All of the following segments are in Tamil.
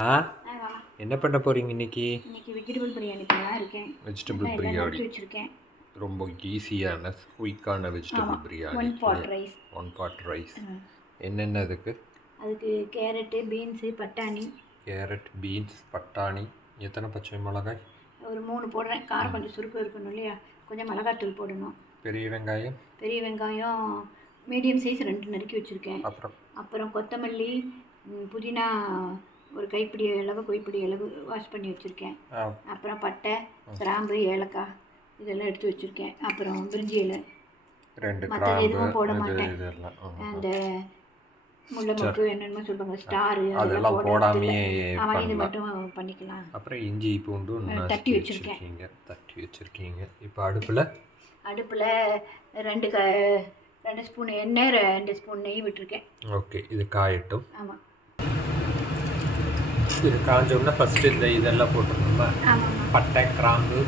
ஆ. என்ன பண்ண போறீங்க இன்னைக்கு? இன்னைக்கு வெஜிடபிள் பிரியாணி பண்ணலாம் இருக்கேன். வெஜிடபிள் பிரியாணி வச்சிருக்கேன். ரொம்ப ஈஸியான குயிக்கான vegetable one biryani pot rice one pot rice என்னென்ன அதுக்கு அதுக்கு கேரட்டு பீன்ஸு பட்டாணி. கேரட் பீன்ஸ் பட்டாணி. எத்தனை பச்சை மிளகாய்? ஒரு மூணு போடுறேன். காரம் கொஞ்சம் சுருக்கம் இருக்கணும் இல்லையா? கொஞ்சம் மிளகாத்தூள் போடணும். பெரிய வெங்காயம்? பெரிய வெங்காயம் மீடியம் சைஸ் ரெண்டு நறுக்கி வச்சுருக்கேன். அப்புறம்? அப்புறம் கொத்தமல்லி புதினா ஒரு கைப்பிடி அளவு கைப்பிடி அளவு வாஷ் பண்ணி வச்சுருக்கேன். அப்புறம் பட்டை கிராம்பு ஏலக்காய் இதெல்லாம் எடுத்து வச்சுருக்கேன். அப்புறம் பிரிஞ்சி இலை. கிராம்பு எதுவும் போட மாட்டேன். அந்த முள்ளை மொக்கு என்னென்னமோ சொல்லுவாங்க ஸ்டாரு அதெல்லாம் போடாமையே ஆமாம் இது மட்டும் பண்ணிக்கலாம். அப்புறம் இஞ்சி பூண்டு தட்டி வச்சிருக்கேன். தட்டி வச்சிருக்கீங்க. இப்போ அடுப்பில்? அடுப்பில் ரெண்டு க ரெண்டு ஸ்பூன் எண்ணெய் ரெண்டு ஸ்பூன் நெய் விட்டுருக்கேன். ஓகே இது காயட்டும். ஆமாம் இது காஞ்சோம்னா ஃபஸ்ட்டு இந்த இதெல்லாம் போட்டுருந்தோமா பட்டை கிராம்பு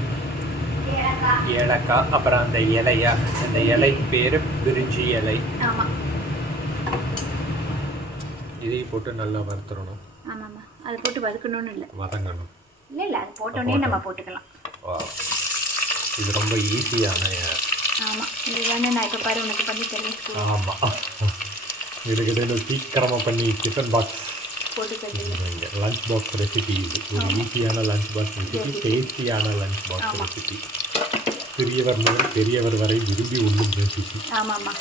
ஏலக்காய். அப்புறம் அந்த இலையா? அந்த இலை பேர் பிரிஞ்சி இலை. இதையும் போட்டு நல்லா வறுத்துடணும். ஆமாம்மா. அது போட்டு வதக்கணும்னு இல்லை. வதங்கணும். இல்லை இல்லை அது போட்டோன்னே நம்ம போட்டுக்கலாம். இது ரொம்ப ஈஸியான ஆமாம் இது வந்து நான் இப்போ பாரு உனக்கு பண்ணி ஸ்கூல் ஆமாம் இதுக்கு சீக்கிரமாக பண்ணி டிஃபன் பாக்ஸ் போட்டு லஞ்ச் பாக்ஸ் ரெசிபி இது. ஒரு ஈஸியான லஞ்ச் பாக்ஸ் ரெசிபி டேஸ்டியான லஞ்ச் பாக்ஸ். ரெசிபி சிறியவர் முதல் பெரியவர் வரை விரும்பி உண்ணும் ரெசிபி ஆமாம்மா.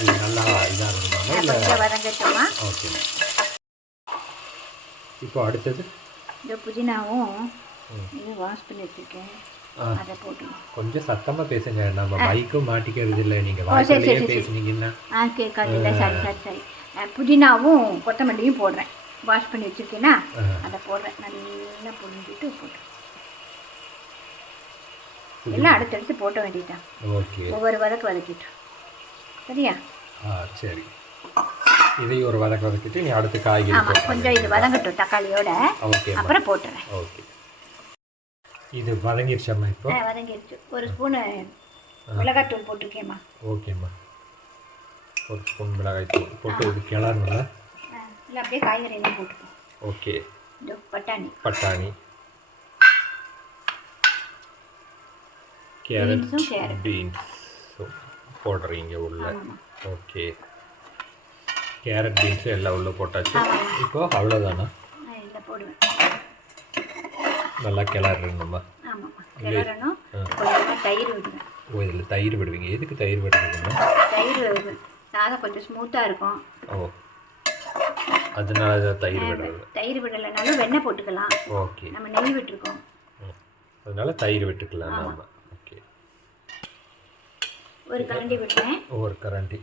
இது நல்லா இதாக இருக்கணுமா இல்லை. கொஞ்சம் வதங்கட்டோமா? ஓகே இப்போ அடுத்தது? இந்த புதினாவும். இது வாஷ் பண்ணி வச்சுருக்கேன். கொஞ்சம் சத்தமாக பேசுங்க. நம்ம மைக்கும் மாட்டிக்கிறது இல்லை. வாய்ப்பிலேயே சரி. பேசுனீங்கன்னா. புதினாவும் கொத்தமல்லியும் போடுறேன். வாஷ் பண்ணி வச்சுருக்கேன்னா அதை போடுறேன். நல்லா புரிஞ்சுட்டு போட்டு. எல்லாம் அடுத்தடுத்து போட்ட வேண்டியதுதான். ஓகே. ஒவ்வொரு வதக்கு வதக்கிட்டு. சரியா? சரி. இதையும் ஒரு வதக்க வதக்கிட்டு நீ அடுத்து காய்கறி ஆமாம் கொஞ்சம் இது வதங்கட்டும் தக்காளியோட. ஓகே அப்புறம் போட்டுறேன். ஓகே. இது வதங்கிடுச்சம்மா இப்போ? ஆ வதங்கிடுச்சு ஒரு ஸ்பூனு மிளகாத்தூள் போட்டிருக்கேம்மா. ஓகேம்மா. ஒரு ஸ்பூன் மிளகாய் தூள் போட்டு இது கிளறணும்ல. ஆ, இல்லை அப்படியே காய்கறி எல்லாம் போட்டுக்கோ. ஓகே. பட்டாணி. பட்டாணி. கேரட். பீன்ஸ் போடுறீங்க உள்ள. ஓகே. கேரட் பீன்ஸ் எல்லாம் உள்ள போட்டாச்சு. இப்போ அவ்வளோதானா நல்லா கிளறணுமா? விடுவேன். ஓ இதில் தயிர் விடுவீங்க. எதுக்கு தயிர் விடுவீங்கம்மா தயிர் சாதம் கொஞ்சம் ஸ்மூத்தாக இருக்கும். ஓ. அதனால தான் தயிர் விடுறது. தயிர் விடலைனாலும் வெண்ணெய் போட்டுக்கலாம். ஓகே. நம்ம நெய் விட்டுருக்கோம். அதனால தயிர் விட்டுக்கலாம் ஆமா. நாம. ஓகே. ஒரு கரண்டி விடுவேன் ஒரு கரண்டி.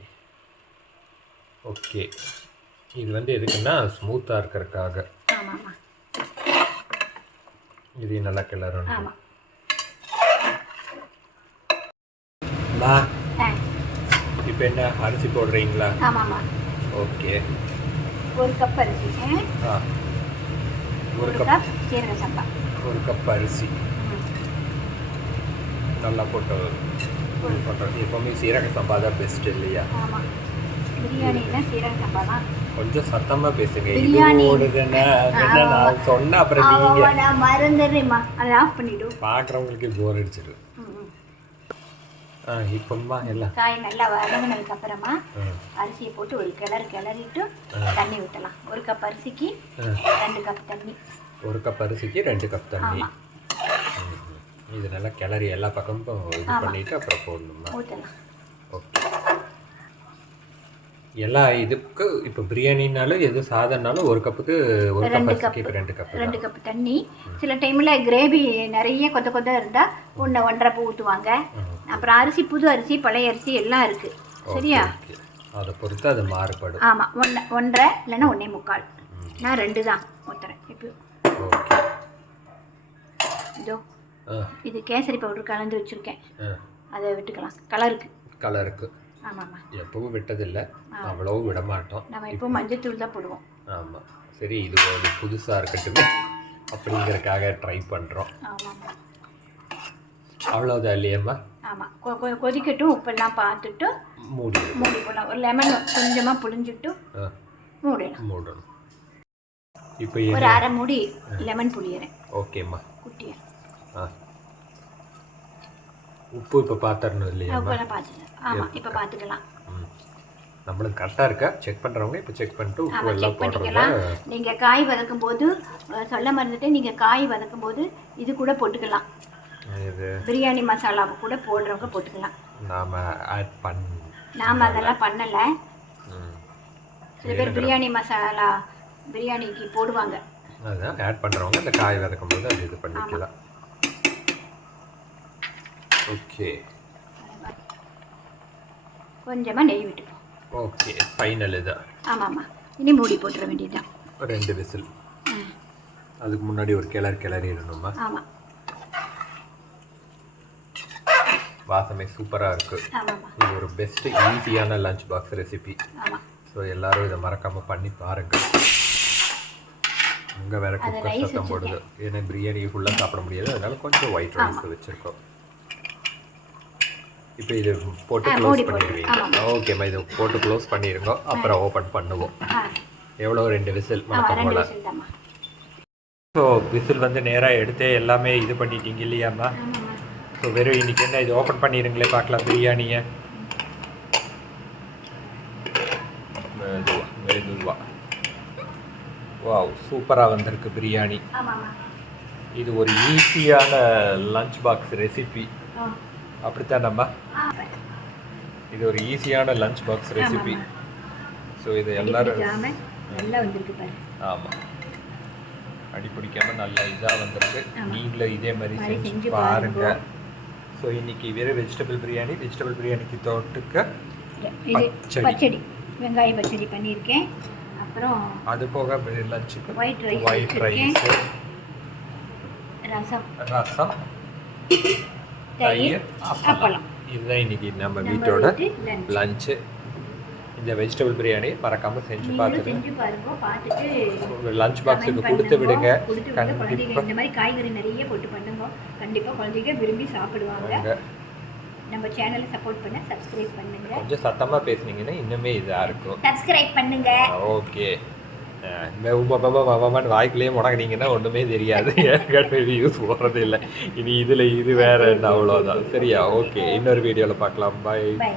ஓகே. இது வந்து எதுக்குன்னா ஸ்மூத்தாக இருக்கிறதுக்காக. இதையும் நல்லா கிளறணும். இப்போ என்ன அரிசி போடுறீங்களா? ஓகே. ஒரு கப் அரிசி ஒரு கப் சீரக சம்பா. ஒரு கப் அரிசி. நல்லா போட்டு போட்டோம் எப்போவுமே சீரக சம்பா தான் பெஸ்ட் இல்லையா? பிரியாணினா சீரக சம்பா தான். கொஞ்சம் சத்தமா பேசுங்க. இது. ஓடுதுன்னா நான் சொன்ன அப்புறம் நீங்க ஆமாம் நான் மறந்துடுறேம்மா. அதை ஆஃப் பண்ணிவிடு பார்க்குறவங்களுக்கு போர் அடிச்சிடும் காய் நல்லா வதங்கினதுக்கு அப்புறமா அரிசியை போட்டு ஒரு கிளறு கிளறிட்டு தண்ணி ஊற்றலாம் ஒரு கப் அரிசிக்கு. ரெண்டு கப் தண்ணி. ஒரு கப் அரிசிக்கு ரெண்டு கப் தண்ணி. இது நல்லா கிளறி எல்லா பக்கமும் இது. பண்ணிட்டு அப்புறம் போடணுமா? ஊற்றலாம் ஓகே. எல்லா இதுக்கு இப்போ பிரியாணினாலும் எது சாதம்னாலும் ஒரு கப்புக்கு ஒரு கப் ரெண்டு கப் ரெண்டு கப் தண்ணி. சில டைமில் கிரேவி நிறைய கொத்த கொத்த இருந்தால் ஒன்று ஒன்றரை பூ ஊற்றுவாங்க அப்புறம் அரிசி புது அரிசி பழைய அரிசி எல்லாம் இருக்குது சரியா? அதை பொறுத்து அது மாறுபடும். ஆமாம் ஒன்று ஒன்றரை இல்லைன்னா ஒன்றே முக்கால். நான் ரெண்டு தான் ஊற்றுறேன் இப்போ இதோ இது கேசரி பவுடர் கலந்து வச்சுருக்கேன். அதை விட்டுக்கலாம். கலருக்கு. கலருக்கு. ஆமாம்மா. எப்பவும் விட்டதில்லை. அவ்வளவு விட மாட்டோம். நம்ம இப்போ மஞ்சத்தூள் தான் போடுவோம். ஆமாம் சரி இது ஒரு புதுசாக இருக்கட்டுமே. அப்படிங்கிறதுக்காக ட்ரை பண்ணுறோம் ஆமாம்மா. அவ்வளோதான் இல்லையம்மா. ஆமாம் கொ கொ- கொதிக்கட்டும் உப்பெல்லாம் பார்த்துட்டு மூடி மூடி போடலாம் ஒரு லெமன் கொஞ்சமாக புளிஞ்சிட்டு ஆ. மூடிடலாம் மூடணும். இப்போ ஒரு அரை மூடி லெமன் புளியறேன் ஓகேம்மா. குட்டியா. ஆ. உப்பு இப்போ பார்த்துடணும் இல்லையாம்மா அப்பெல்லாம் பார்த்துக்கலாம் ஆமாம் இப்போ பார்த்துக்கலாம் நம்மளுக்கு கரெக்டாக இருக்கா? செக் பண்ணுறவங்க இப்போ செக் பண்ணிட்டு உப்பு எல்லாம் போடுறவங்க நீங்கள் காய் வதக்கும் போது சொல்ல மறந்துட்டு நீங்கள் காய் வதக்கும் போது இது கூட போட்டுக்கலாம். பிரியாணி மசாலாவை கூட போடுறவங்க போட்டுக்கலாம். நாம் ஆட் பண் நாம் அதெல்லாம் பண்ணலை. சில பேர் பிரியாணி மசாலா பிரியாணிக்கு போடுவாங்க. அதுதான் ஆட் பண்ணுறவங்க இந்த காய் வதக்கும் போது அது இது பண்ணிக்கலாம். ஓகே. கொஞ்சமாக நெய் விட்டுப்போம். ஓகே ஃபைனல் இதான் ஆமாம்மா. இனி மூடி போட்டுற வேண்டியதுதான். ரெண்டு விசில். அதுக்கு முன்னாடி ஒரு கிளறு கிளறிடணுமா? ஆமாம் வாசமே சூப்பராக இருக்குது இது ஒரு பெஸ்ட் ஈஸியான லஞ்ச் பாக்ஸ் ரெசிபி ஸோ எல்லாரும் இதை மறக்காமல் பண்ணி பாருங்க. அங்கே வேற குக்கர் சத்தம் போடுது. ஏன்னா பிரியாணி ஃபுல்லாக சாப்பிட முடியாது. அதனால கொஞ்சம் ஒயிட் ரைஸ் வச்சுருக்கோம். இப்போ இது போட்டு க்ளோஸ் பண்ணிடுவீங்க. ஓகேம்மா இது போட்டு க்ளோஸ் பண்ணிடுங்க அப்புறம் ஓப்பன் பண்ணுவோம். எவ்வளோ ரெண்டு விசில். வணக்கம் போல. ஸோ விசில் வந்து நேராக எடுத்து எல்லாமே இது பண்ணிட்டீங்க இல்லையாம்மா? ஸோ வெறும் இன்னைக்கு என்ன இது ஓப்பன் பண்ணிடுங்களே பார்க்கலாம் பிரியாணியை. மெதுவா மெதுவா. வாவ் சூப்பராக வந்திருக்கு பிரியாணி. இது ஒரு ஈஸியான லஞ்ச் பாக்ஸ் ரெசிபி அப்படித்தான் நம்ம இது ஒரு ஈஸியான லஞ்ச் பாக்ஸ் ரெசிபி ஸோ இது எல்லாரும் ஆமாம் அடி பிடிக்காம நல்லா இதாக வந்திருக்கு. ஆமா. நீங்களும் இதே மாதிரி செஞ்சு செஞ்சு பாருங்க. பாருங்க. ஸோ இன்னைக்கு வெறும் வெஜிடபிள் பிரியாணி வெஜிடபிள் பிரியாணிக்கு தொட்டுக்க பச்சடி. வெங்காய பச்சடி பண்ணியிருக்கேன். அப்புறம் அது போக லஞ்சுக்கு white rice white rice rasam. Rasam. தயிர் அப்பளம். இதுதான் இன்னைக்கு நம்ம வீட்டோட. லஞ்சு இந்த வெஜிடபிள் பிரியாணி மறக்காம செஞ்சு பார்த்துட்டு லஞ்ச் பாக்ஸுக்கு கொடுத்து. விடுங்க. கண்டிப்பாக இந்த மாதிரி காய்கறி நிறைய போட்டு பண்ணுங்க. கண்டிப்பா குழந்தைங்க விரும்பி சாப்பிடுவாங்க. நம்ம சேனலை சப்போர்ட் பண்ண சப்ஸ்கிரைப் பண்ணுங்க. கொஞ்சம் சத்தமா பேசுனீங்கன்னா இன்னுமே இதா இருக்கும். சப்ஸ்கிரைப் பண்ணுங்க. ஓகே வாய்க்குள்ளேயே முடங்கினீங்கன்னா ஒன்றுமே தெரியாது. ஏற்கனவே வியூஸ் போடுறது இல்லை. இனி இதில் இது வேற என்ன அவ்வளோதான் சரியா? ஓகே இன்னொரு வீடியோவில் பார்க்கலாம். Bye bye